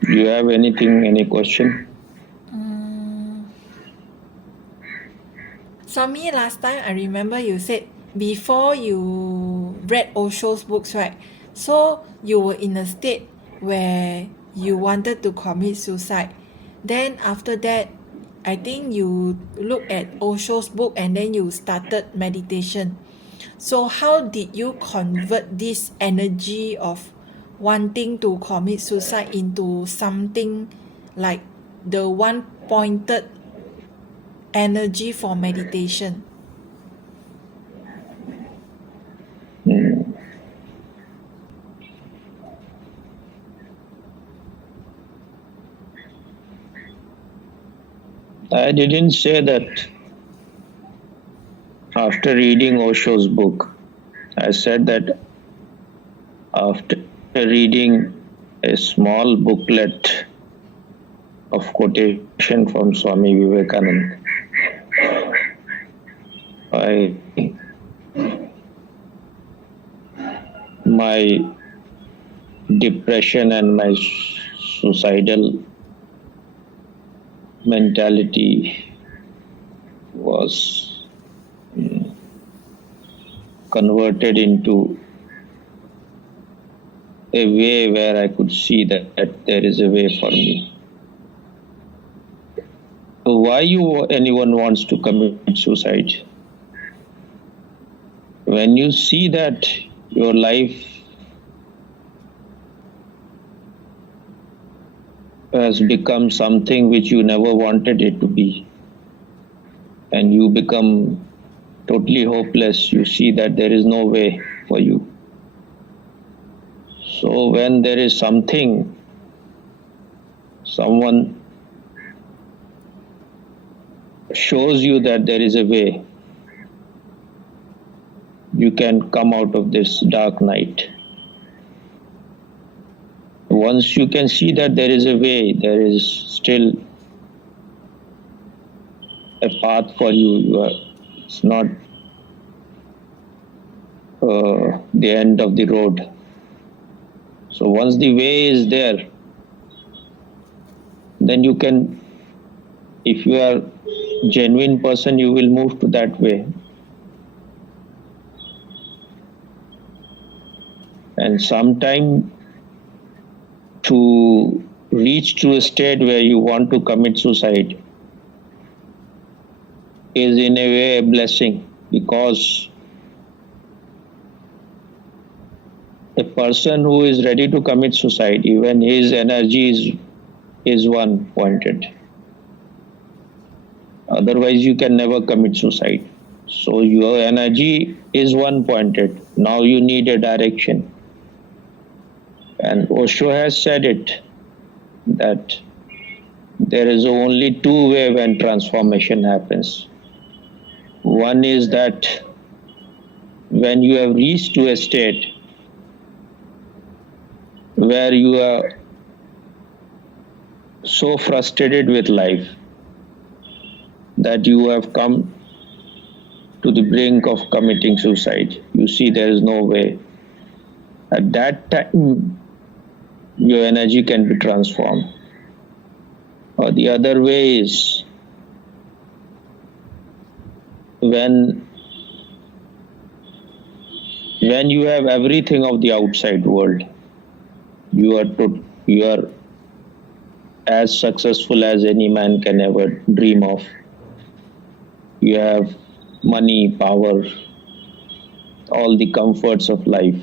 Do you have anything, any question? Swami, last time I remember you said before you read Osho's books, right? So you were in a state where you wanted to commit suicide. Then after that, I think you looked at Osho's book and then you started meditation. So how did you convert this energy of wanting to commit suicide into something like the one pointed energy for meditation? Hmm. I didn't say that after reading Osho's book. I said that after reading a small booklet of quotation from Swami Vivekananda, I, my depression and my suicidal mentality was converted into a way where I could see that there is a way for me. So why anyone wants to commit suicide? When you see that your life has become something which you never wanted it to be, and you become totally hopeless, you see that there is no way for you. So when there is someone shows you that there is a way, you can come out of this dark night. Once you can see that there is a way, there is still a path for you. It's not the end of the road. So once the way is there, then you can, if you are a genuine person, you will move to that way. And sometime to reach to a state where you want to commit suicide is in a way a blessing, because a person who is ready to commit suicide, even his energy is one pointed. Otherwise, you can never commit suicide. So your energy is one pointed. Now you need a direction. And Osho has said it, that there is only two ways when transformation happens. One is that when you have reached to a state where you are so frustrated with life that you have come to the brink of committing suicide. You see there is no way. At that time, your energy can be transformed. Or the other way is when you have everything of the outside world, you are as successful as any man can ever dream of. You have money, power, all the comforts of life.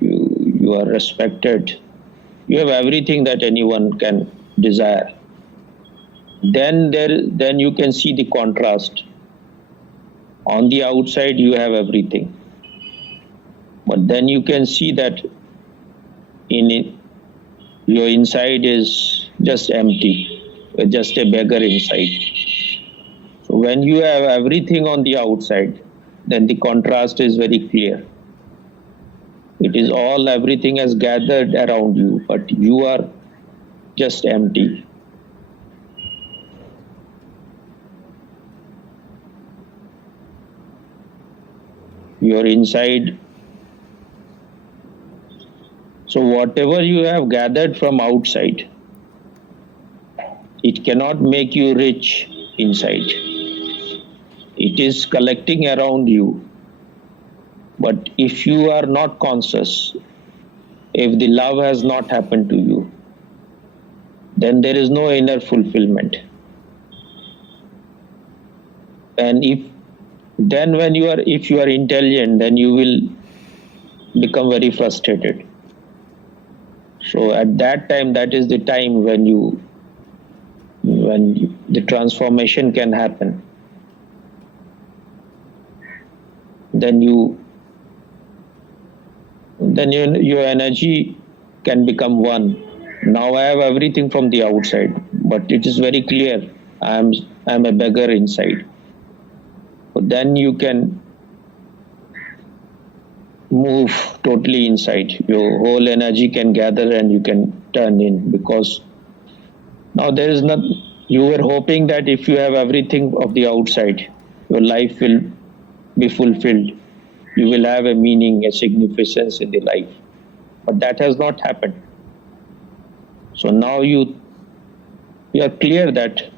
You are respected. You have everything that anyone can desire. Then you can see the contrast. On the outside you have everything, but then you can see that in it, your inside is just empty, just a beggar inside. So when you have everything on the outside, then the contrast is very clear. It is all, everything has gathered around you, but you are just empty. Your inside So whatever you have gathered from outside, it cannot make you rich inside. It is collecting around you. But if you are not conscious, if the love has not happened to you, then there is no inner fulfillment. And if you are intelligent, then you will become very frustrated. So at that time, that is the time when the transformation can happen. Then your energy can become one. Now I have everything from the outside, but it is very clear I'm a beggar inside. But then you can move totally inside. Your whole energy can gather and you can turn in, because now there is not. You were hoping that if you have everything of the outside, your life will be fulfilled. You will have a meaning, a significance in the life. But that has not happened. So now you are clear that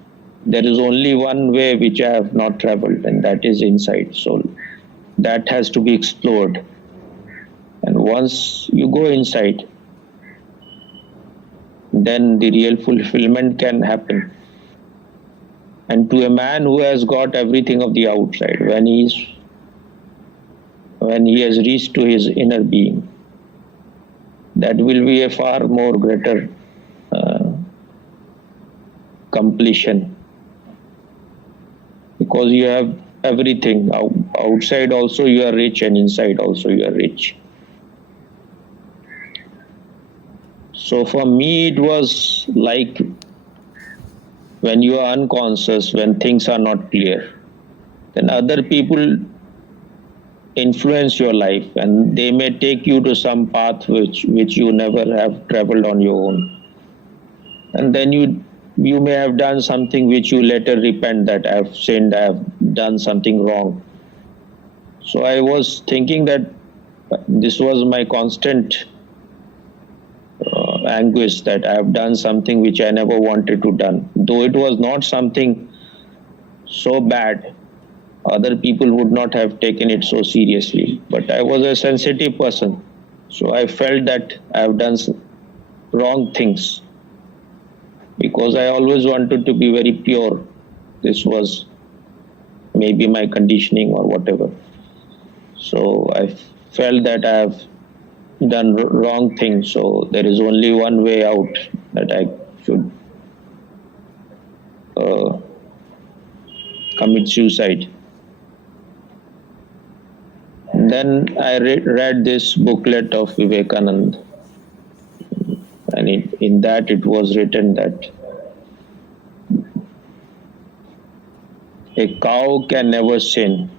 there is only one way which I have not traveled, and that is inside. So that has to be explored. And once you go inside, then the real fulfillment can happen. And to a man who has got everything of the outside, when he has reached to his inner being, that will be a far more greater completion, because you have everything. Outside also you are rich, and inside also you are rich. So for me it was like when you are unconscious, when things are not clear, then other people influence your life, and they may take you to some path which you never have traveled on your own. And then you may have done something which you later repent, that I have sinned, I have done something wrong. So I was thinking that this was my constant anguish, that I have done something which I never wanted to done. Though it was not something so bad, other people would not have taken it so seriously. But I was a sensitive person, so I felt that I have done wrong things, because I always wanted to be very pure. This was maybe my conditioning or whatever. So I felt that I have done wrong things, so there is only one way out, that I should commit suicide. And then I read this booklet of Vivekananda, and in that it was written that a cow can never sin,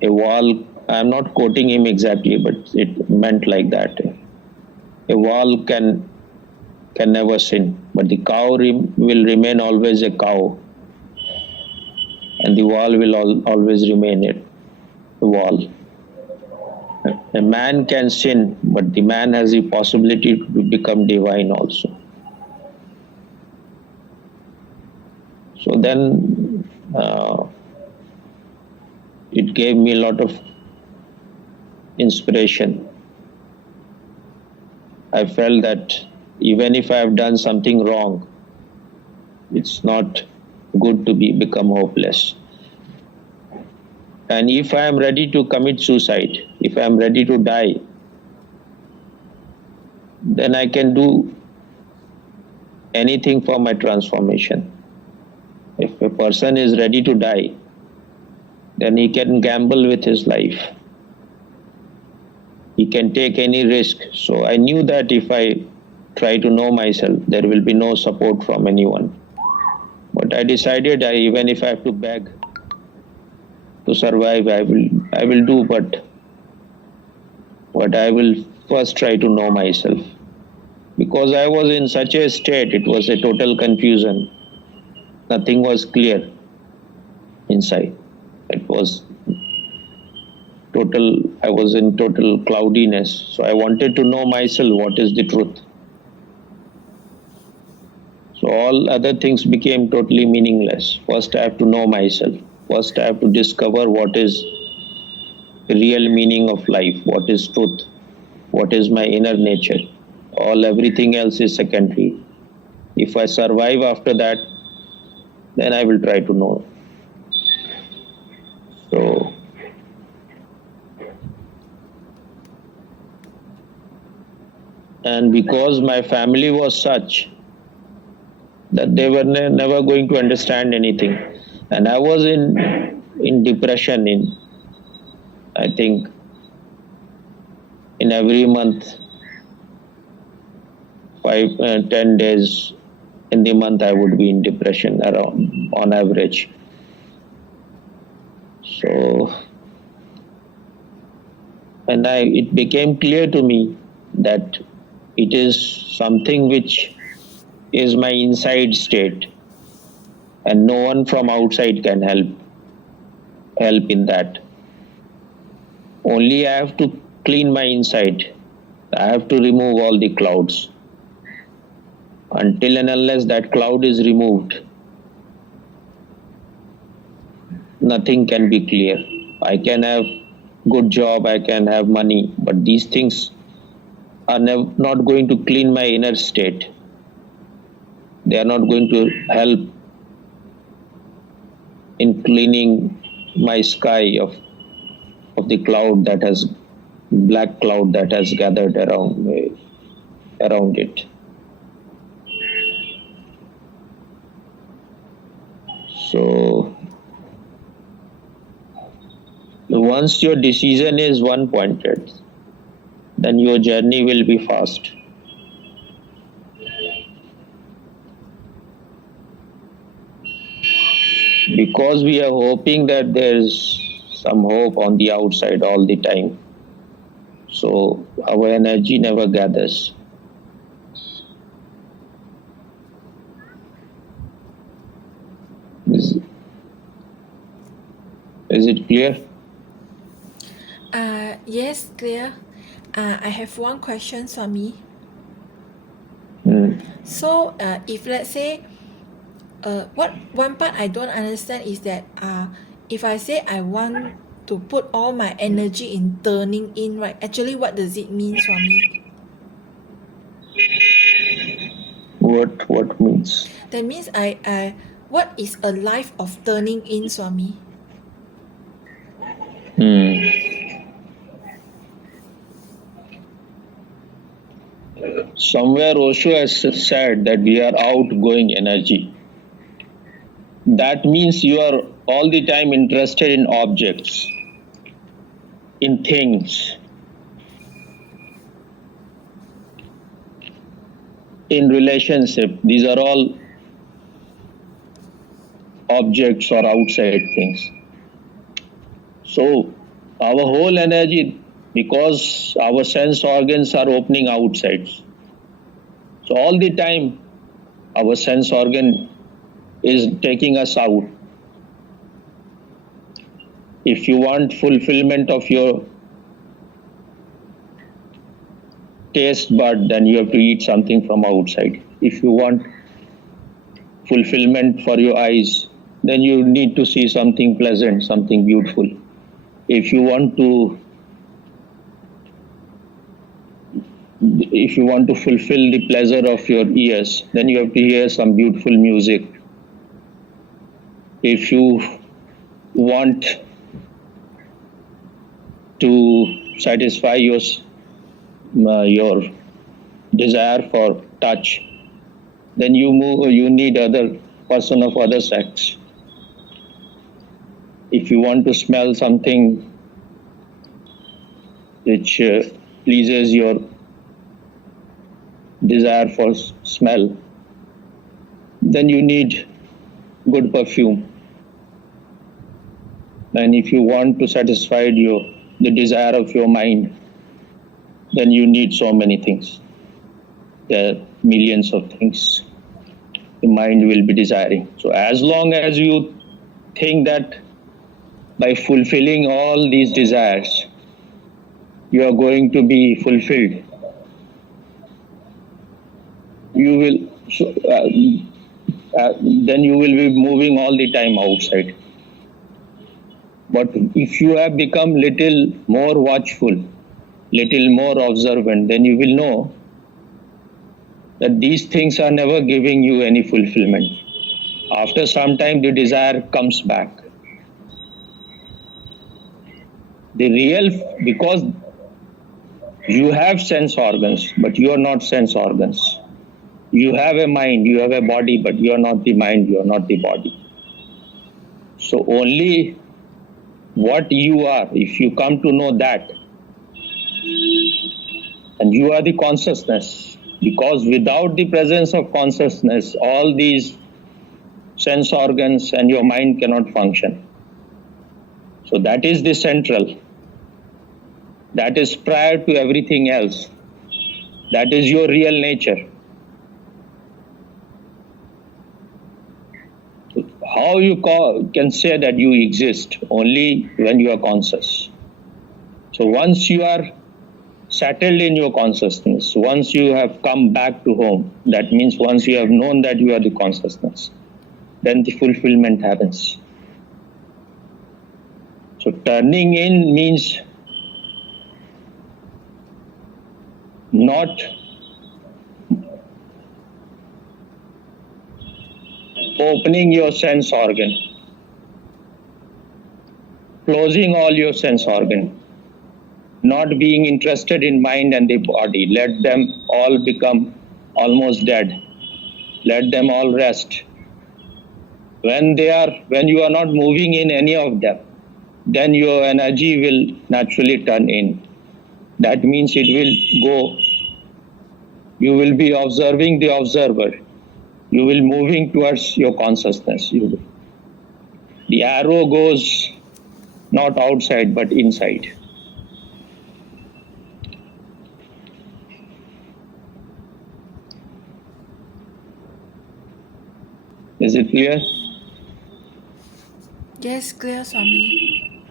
a wall, I am not quoting him exactly, but it meant like that. A wall can never sin, but the cow will remain always a cow, and the wall will always remain a wall. A man can sin, but the man has the possibility to become divine also. So then it gave me a lot of inspiration. I felt that even if I have done something wrong, it's not good to become hopeless. And if I am ready to commit suicide, if I am ready to die, then I can do anything for my transformation. If a person is ready to die, then he can gamble with his life. He can take any risk. So I knew that if I try to know myself, there will be no support from anyone. But I decided, even if I have to beg to survive, I will do, but I will first try to know myself. Because I was in such a state, it was a total confusion. Nothing was clear inside. It was I was in total cloudiness. So I wanted to know myself, what is the truth. So all other things became totally meaningless. First I have to know myself. First I have to discover what is the real meaning of life, what is truth, what is my inner nature. Everything else is secondary. If I survive after that, then I will try to know. So and because my family was such that they were never going to understand anything, and I was in depression, in I think in every month 10 days in the month I would be in depression around on average. So and it became clear to me that it is something which is my inside state, and no one from outside can help in that. Only I have to clean my inside. I have to remove all the clouds. Until and unless that cloud is removed, nothing can be clear. I can have good job, I can have money, but these things are not going to clean my inner state. They are not going to help in cleaning my sky of the black cloud that has gathered around it. So once your decision is one pointed, then your journey will be fast. Because we are hoping that there's some hope on the outside all the time, so our energy never gathers. Is it clear? Yes, clear. I have one question, Swami. So, if let's say, what one part I don't understand is that if I say I want to put all my energy in turning in, right? Actually, what does it mean, Swami? What means? That means what is a life of turning in, Swami? Somewhere Osho has said that we are outgoing energy. That means you are all the time interested in objects, in things, in relationship. These are all objects or outside things. So our whole energy, because our sense organs are opening outside, so all the time our sense organ is taking us out. If you want fulfillment of your taste bud, then you have to eat something from outside. If you want fulfillment for your eyes, then you need to see something pleasant, something beautiful. If you want to fulfill the pleasure of your ears, then you have to hear some beautiful music. If you want to satisfy your desire for touch, then you need other person of other sex. If you want to smell something which pleases your desire for smell, then you need good perfume. And if you want to satisfy the desire of your mind, then you need so many things. There are millions of things the mind will be desiring. So as long as you think that by fulfilling all these desires, you are going to be fulfilled. You will, then you will be moving all the time outside. But if you have become little more watchful, little more observant, then you will know that these things are never giving you any fulfillment. After some time, the desire comes back. The real, because you have sense organs, but you are not sense organs. You have a mind, you have a body, but you are not the mind, you are not the body. So only what you are, if you come to know that, and you are the consciousness, because without the presence of consciousness, all these sense organs and your mind cannot function. So that is the central. That is prior to everything else. That is your real nature. How you can say that you exist? Only when you are conscious. So once you are settled in your consciousness, once you have come back to home, that means once you have known that you are the consciousness, then the fulfillment happens. So turning in means not opening your sense organ, closing all your sense organ, not being interested in mind and the body. Let them all become almost dead. Let them all rest. When you are not moving in any of them, then your energy will naturally turn in. That means it will go. You will be observing the observer. You will moving towards your consciousness. The arrow goes not outside but inside. Is it clear? Yes, clear, Swami.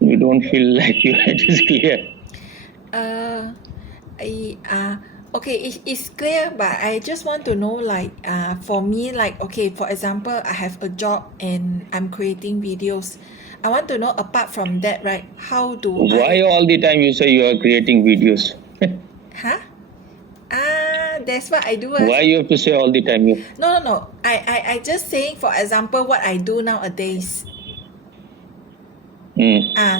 You don't feel like it is clear. Okay, it's clear, but I just want to know, like, for me, like, okay, for example, I have a job and I'm creating videos. I want to know, apart from that, right, how do Why all the time you say you are creating videos? Huh? That's what I do. Why you have to say all the time? No. I just saying, for example, what I do nowadays.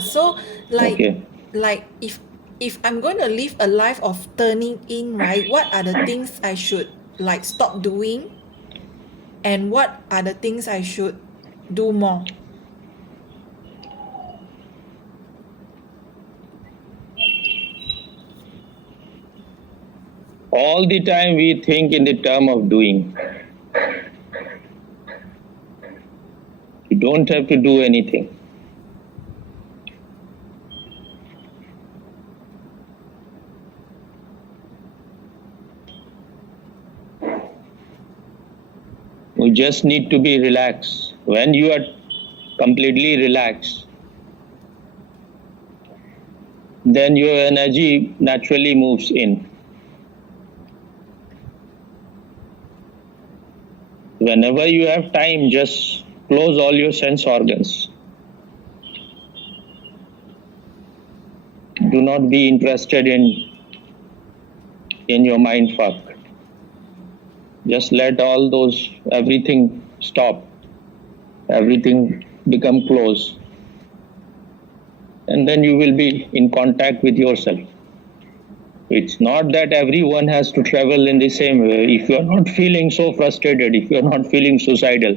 So like Okay. like if I'm going to live a life of turning in, right, what are the things I should like stop doing, and what are the things I should do more? All the time we think in the term of doing. You don't have to do anything. You just need to be relaxed. When you are completely relaxed, then your energy naturally moves in. Whenever you have time, just close all your sense organs. Do not be interested in your mind fuck. Just let all those, everything stop. Everything become close. And then you will be in contact with yourself. It's not that everyone has to travel in the same way. If you are not feeling so frustrated, if you are not feeling suicidal,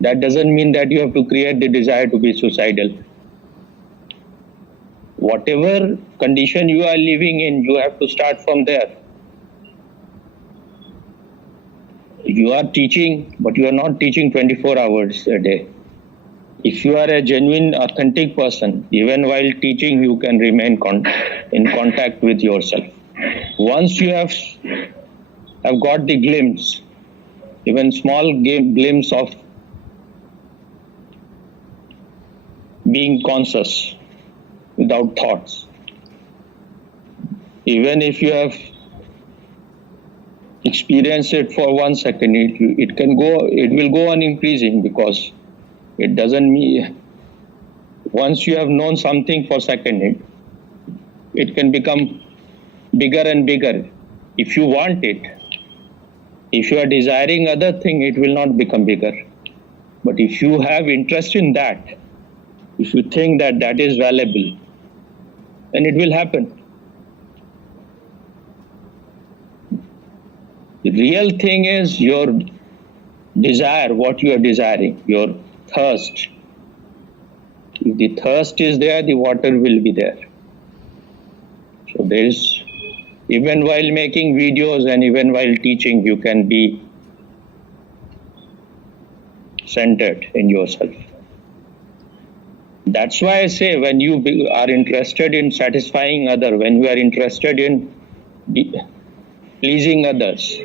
that doesn't mean that you have to create the desire to be suicidal. Whatever condition you are living in, you have to start from there. You are teaching, but you are not teaching 24 hours a day. If you are a genuine, authentic person, even while teaching, you can remain in contact with yourself. Once you have got the glimpse, even small glimpse of being conscious without thoughts. Even if you have experienced it for 1 second, it will go on increasing, because it doesn't mean once you have known something for a second, it can become bigger and bigger. If you want it, if you are desiring other thing, it will not become bigger. But if you have interest in that, if you think that that is valuable, then it will happen. The real thing is your desire, what you are desiring, your thirst. If the thirst is there, the water will be there. So there is, even while making videos and even while teaching, you can be centered in yourself. That's why I say, when you are interested in satisfying others, when you are interested in pleasing others,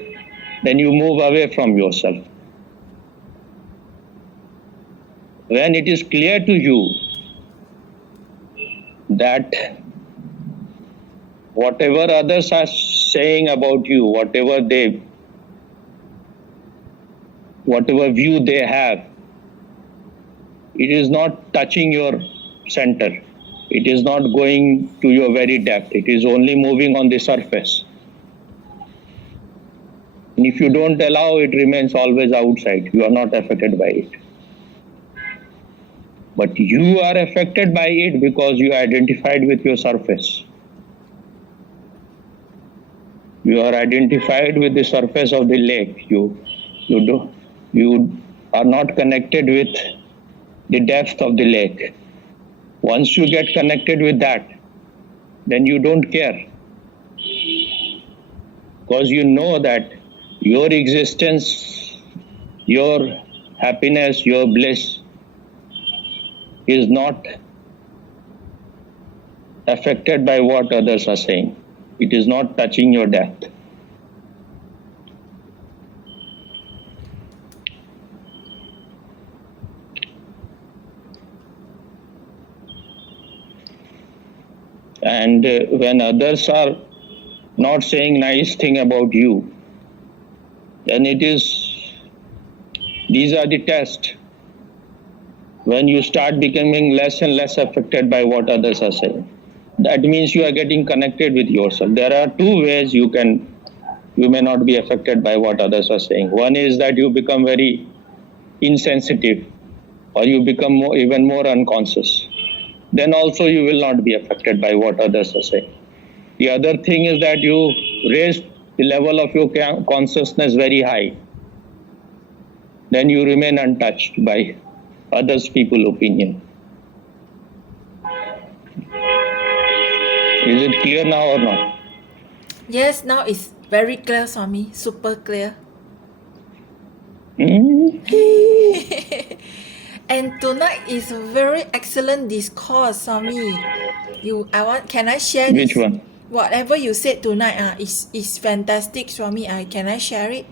then you move away from yourself. When it is clear to you that whatever others are saying about you, whatever view they have, it is not touching your center. It is not going to your very depth. It is only moving on the surface. And if you don't allow, it remains always outside. You are not affected by it. But you are affected by it because you are identified with your surface. You are identified with the surface of the lake. You are not connected with the depth of the lake. Once you get connected with that, then you don't care. Because you know that your existence, your happiness, your bliss is not affected by what others are saying. It is not touching your depth. And when others are not saying nice thing about you, then these are the tests. When you start becoming less and less affected by what others are saying, that means you are getting connected with yourself. There are two ways you may not be affected by what others are saying. One is that you become very insensitive, or you become even more unconscious. Then also you will not be affected by what others are saying. The other thing is that you raise the level of your consciousness very high. Then you remain untouched by others' people's opinion. Is it clear now or not? Yes, now it's very clear, Swami. Super clear. And tonight is a very excellent discourse, Swami. Can I share Which this? one? Whatever you said tonight is fantastic, Swami. Can I share it?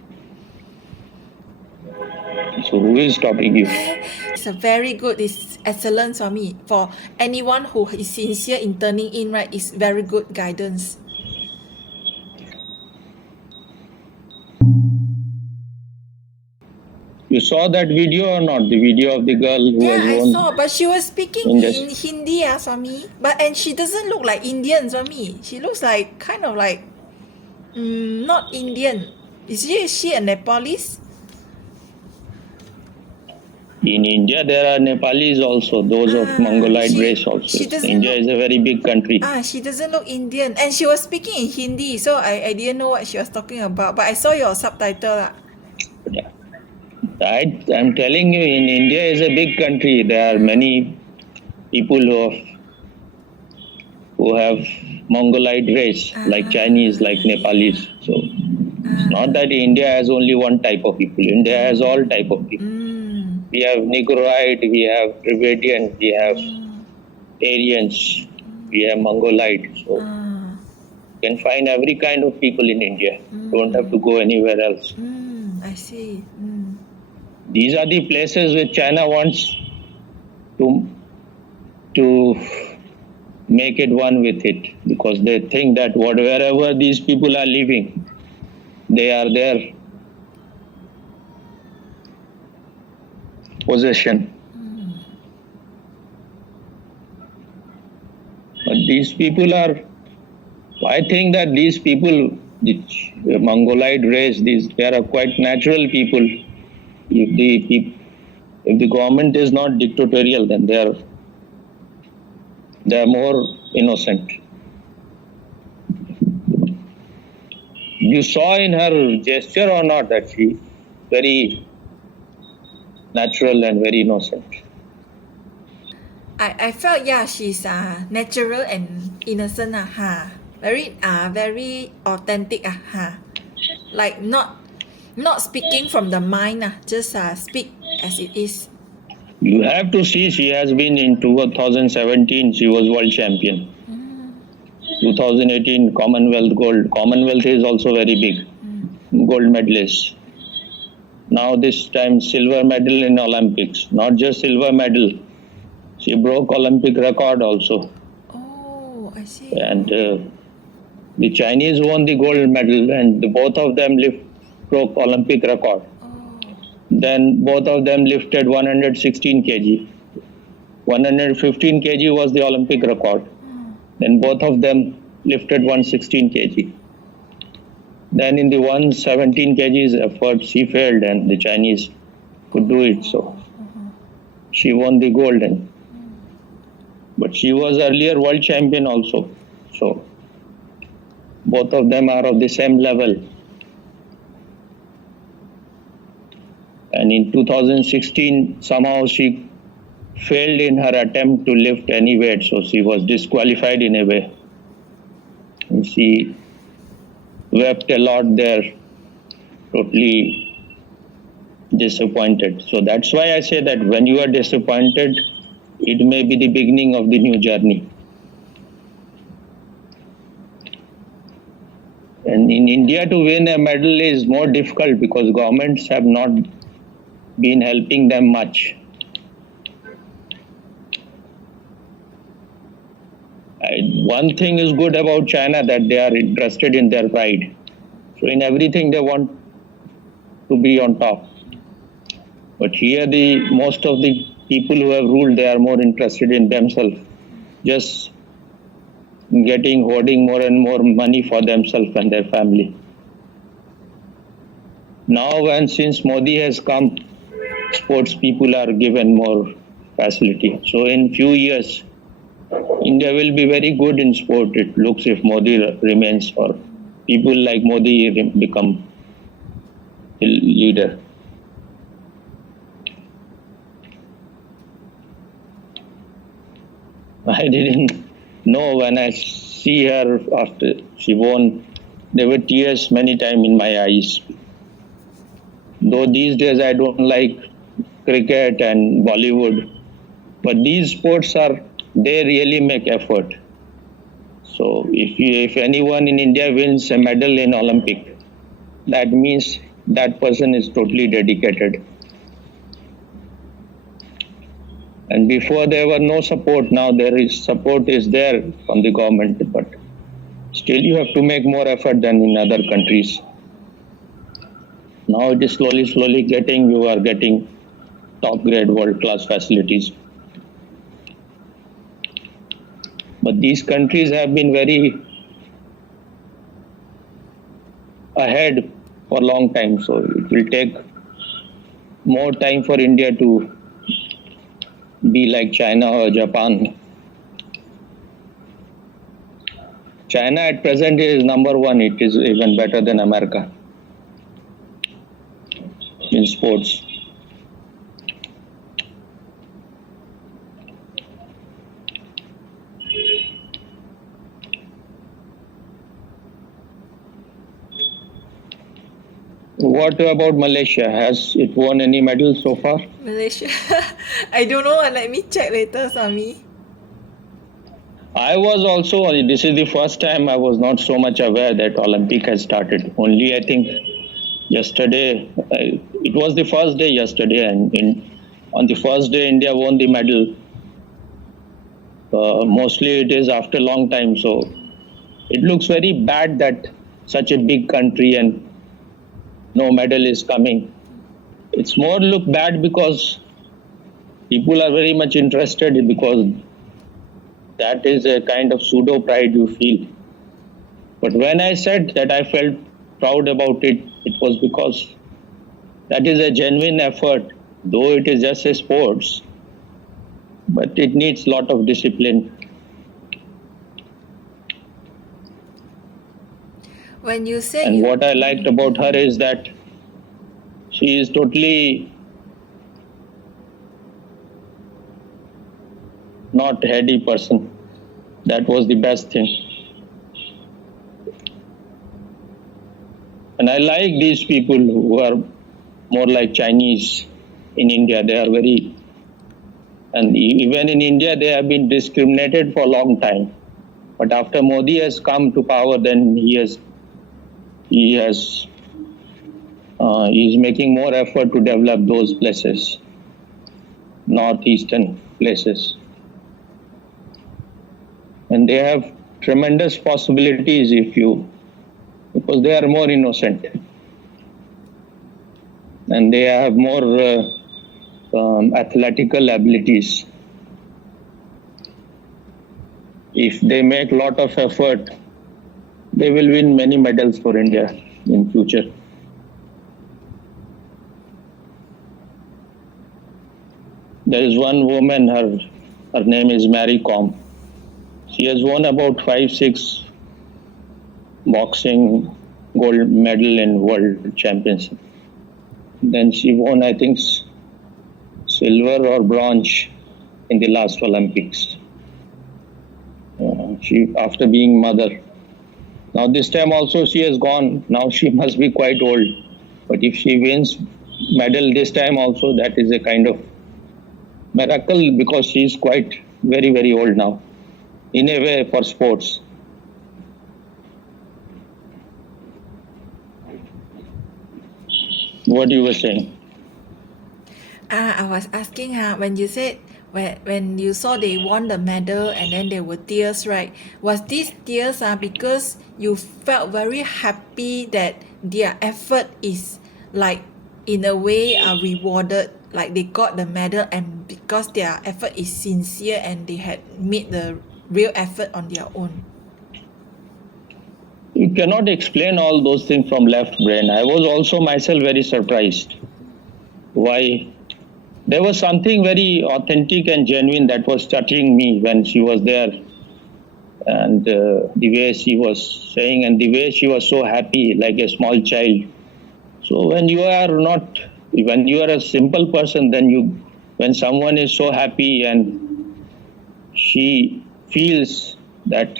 So who is stopping you? It's a very good, it's excellent, Swami. For anyone who is sincere in turning in, right, it's very good guidance. You saw that video or not? The video of the girl who Yeah, I was saw, but she was speaking in in Hindi, Swami. And she doesn't look like Indian, Swami. She looks like kind of like not Indian. Is she a Nepalese? In India, there are Nepalis also, those of Mongolite race also. India is a very big country. She doesn't look Indian. And she was speaking in Hindi, so I didn't know what she was talking about. But I saw your subtitle. Yeah. I'm telling you, in India is a big country. There are many people who have Mongolite race, like Chinese, like Nepalis. So it's not that India has only one type of people. India has all type of people. We have Negroid, we have Dravidian, we have Aryans, we have Mongolite. So you can find every kind of people in India. Don't have to go anywhere else. I see. These are the places which China wants to to make it one with it, because they think that wherever these people are living, they are their possession. But these people are, I think that these people, the Mongolid race, they are quite natural people. If the government is not dictatorial, then they are more innocent. You saw in her gesture or not that she very natural and very innocent. I felt she's natural and innocent very authentic like not speaking from the mind just speak as it is. You have to see, she has been in 2017, she was world champion. 2018 Commonwealth gold. Commonwealth is also very big. Gold medalist. Now this time silver medal in Olympics. Not just silver medal. She broke Olympic record also. Oh, I see. And the Chinese won the gold medal, and both of them broke Olympic record. Then both of them lifted 116 kg. 115 kg was the Olympic record. Then both of them lifted 116 kg. Then in the 117 kgs effort, she failed, and the Chinese could do it. So she won the gold. But she was earlier world champion also. So both of them are of the same level. And in 2016, somehow she failed in her attempt to lift any weight, so she was disqualified in a way. And she wept a lot there, totally disappointed. So that's why I say that when you are disappointed, it may be the beginning of the new journey. And in India, to win a medal is more difficult because governments have not been helping them much. One thing is good about China, that they are interested in their pride. So in everything they want to be on top. But here most of the people who have ruled, they are more interested in themselves, just hoarding more and more money for themselves and their family. Now, since Modi has come, sports people are given more facility. So in few years, India will be very good in sport. It looks, if Modi remains, or people like Modi become the leader. I didn't know when I see her after she won. There were tears many times in my eyes. Though these days I don't like cricket and Bollywood, but these sports they really make effort. So if anyone in India wins a medal in Olympic, that means that person is totally dedicated. And before there were no support, now support is there from the government, but still you have to make more effort than in other countries. Now it is slowly you are getting top grade world class facilities. But these countries have been very ahead for a long time, so it will take more time for India to be like China or Japan. China at present is number one. It is even better than America in sports. What about Malaysia? Has it won any medals so far? Malaysia, I don't know. Let me check later, Swami. I was also, this is the first time I was not so much aware that Olympic has started. Only I think yesterday, it was the first day yesterday, and on the first day India won the medal. Mostly it is after a long time. So it looks very bad that such a big country and no medal is coming. It's more look bad because people are very much interested, because that is a kind of pseudo pride you feel. But when I said that I felt proud about it, it was because that is a genuine effort, though it is just a sports, but it needs lot of discipline. When you say And you, what I liked about her is that she is totally not heady person. That was the best thing. And I like these people who are more like Chinese in India. They are very, and even in India, they have been discriminated for a long time. But after Modi has come to power, then he's making more effort to develop those places, northeastern places. And they have tremendous possibilities because they are more innocent. And they have more athletical abilities. If they make a lot of effort, they will win many medals for India in future. There is one woman, her name is Mary Kom. She has won about 5-6 boxing gold medal in world championship. Then she won, I think, silver or bronze in the last Olympics. She, after being mother. Now this time also she has gone. Now she must be quite old. But if she wins medal this time also, that is a kind of miracle, because she is quite very, very old now, in a way, for sports. What you were saying? I was asking when you said when you saw they won the medal and then there were tears, right? Was these tears because you felt very happy that their effort is like in a way rewarded, like they got the medal, and because their effort is sincere and they had made the real effort on their own? You cannot explain all those things from left brain. I was also myself very surprised. Why? There was something very authentic and genuine that was touching me when she was there. And the way she was saying, and the way she was so happy, like a small child. So when you are a simple person, then when someone is so happy and she feels that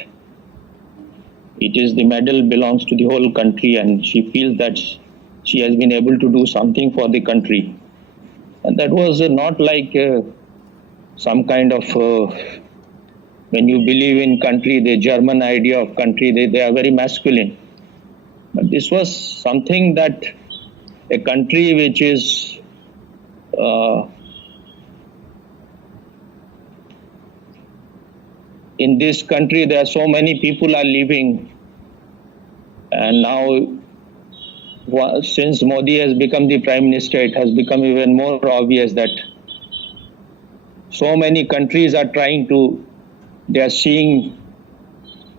it is the medal belongs to the whole country, and she feels that she has been able to do something for the country. And that was not like some kind of, when you believe in country, the German idea of country, they are very masculine. But this was something that a country which is in this country, there are so many people are living, and now since Modi has become the Prime Minister, it has become even more obvious that so many countries are they are seeing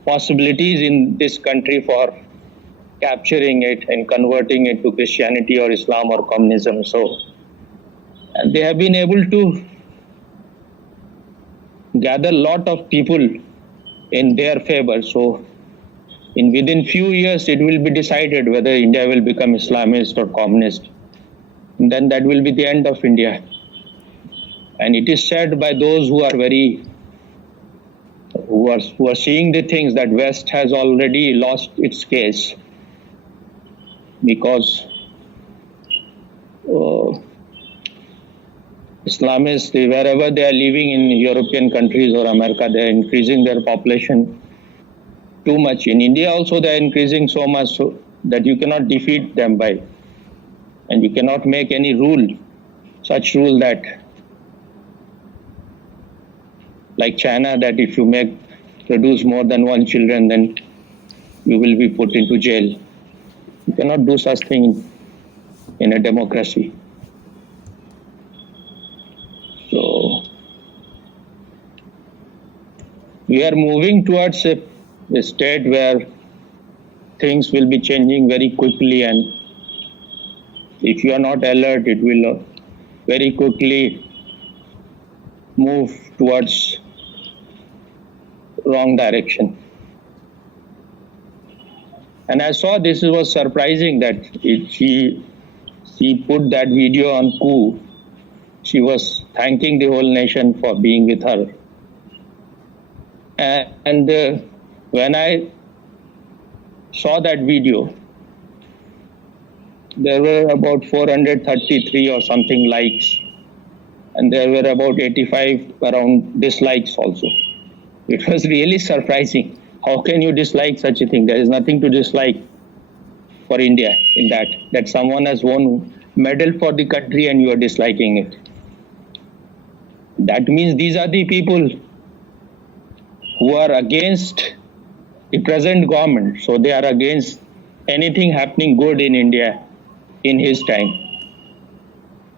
possibilities in this country for capturing it and converting it to Christianity or Islam or communism. So, and they have been able to gather a lot of people in their favor. So, within few years, it will be decided whether India will become Islamist or communist. And then that will be the end of India. And it is said by those who are seeing the things that West has already lost its case, because Islamists, wherever they are living in European countries or America, they are increasing their population too much. In India also they are increasing so much so that you cannot defeat them and you cannot make any such rule that like China, that if you produce more than one children, then you will be put into jail. You cannot do such thing in a democracy. So we are moving towards a state where things will be changing very quickly, and if you are not alert, it will very quickly move towards wrong direction. And I saw this was surprising that she put that video on coup. She was thanking the whole nation for being with her. And when I saw that video, there were about 433 or something likes, and there were about 85 around dislikes also. It was really surprising. How can you dislike such a thing? There is nothing to dislike for India in that someone has won medal for the country and you are disliking it. That means these are the people who are against the present government. So they are against anything happening good in India in his time,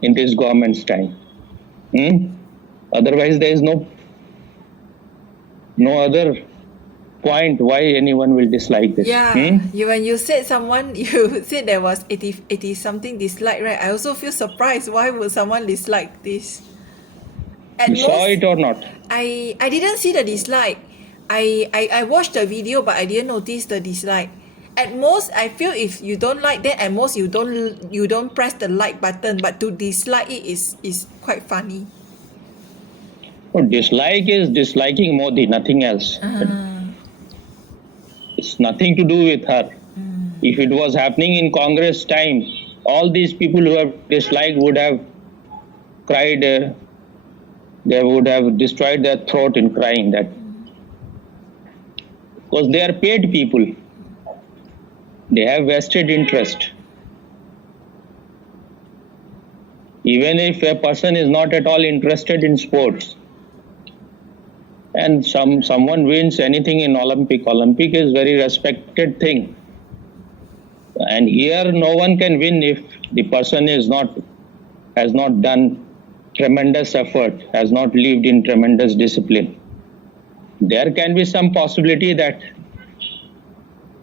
in this government's time. Otherwise, there is no other point why anyone will dislike this. Yeah, when you said you said there was 80 something dislike, right? I also feel surprised. Why would someone dislike this? You saw it or not? I didn't see the dislike. I watched the video, but I didn't notice the dislike. At most, I feel if you don't like, then at most you don't press the like button. But to dislike it is quite funny. Oh, dislike is disliking Modi, nothing else. It's nothing to do with her. If it was happening in Congress time, all these people who have disliked would have cried. They would have destroyed their throat in crying that, because they are paid people. They have vested interest. Even if a person is not at all interested in sports, and someone wins anything in Olympic is very respected thing. And here no one can win if the person has not done tremendous effort, has not lived in tremendous discipline. There can be some possibility that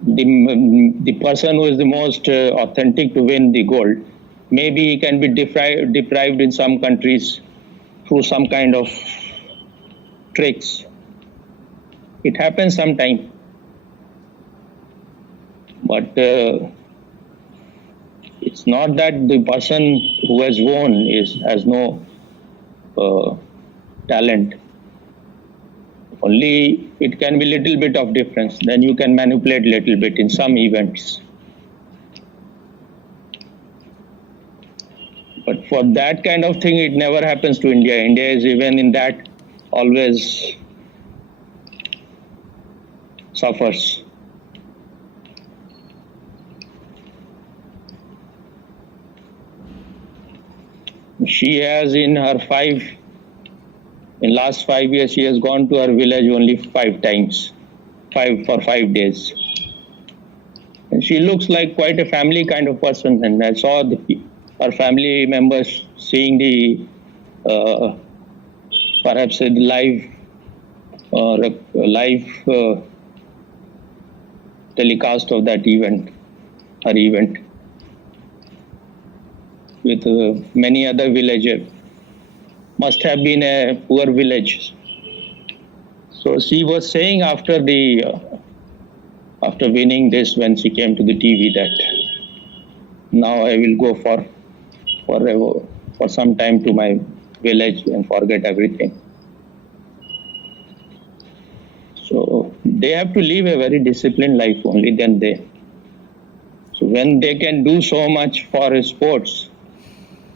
the person who is the most authentic to win the gold, maybe he can be deprived in some countries through some kind of tricks. It happens sometime. But it's not that the person who has won has no talent. Only it can be little bit of difference. Then you can manipulate little bit in some events. But for that kind of thing, it never happens to India. India is even in that always suffers. She has in last 5 years, she has gone to her village only 5 times, for 5 days. And she looks like quite a family kind of person. And I saw her family members seeing the perhaps a live telecast of that event, her event, with many other villagers. Must have been a poor village. So she was saying after winning this, when she came to the TV, that now I will go for some time to my village and forget everything. So they have to live a very disciplined life, only then So when they can do so much for sports,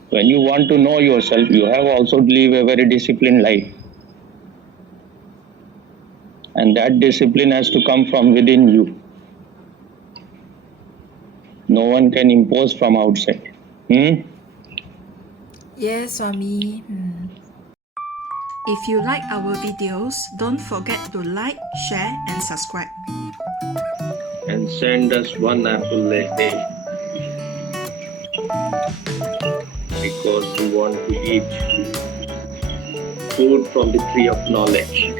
when you want to know yourself, you have also to live a very disciplined life. And that discipline has to come from within you. No one can impose from outside. Yes, Swami. If you like our videos, don't forget to like, share, and subscribe. And send us one apple a day because we want to eat food from the tree of knowledge.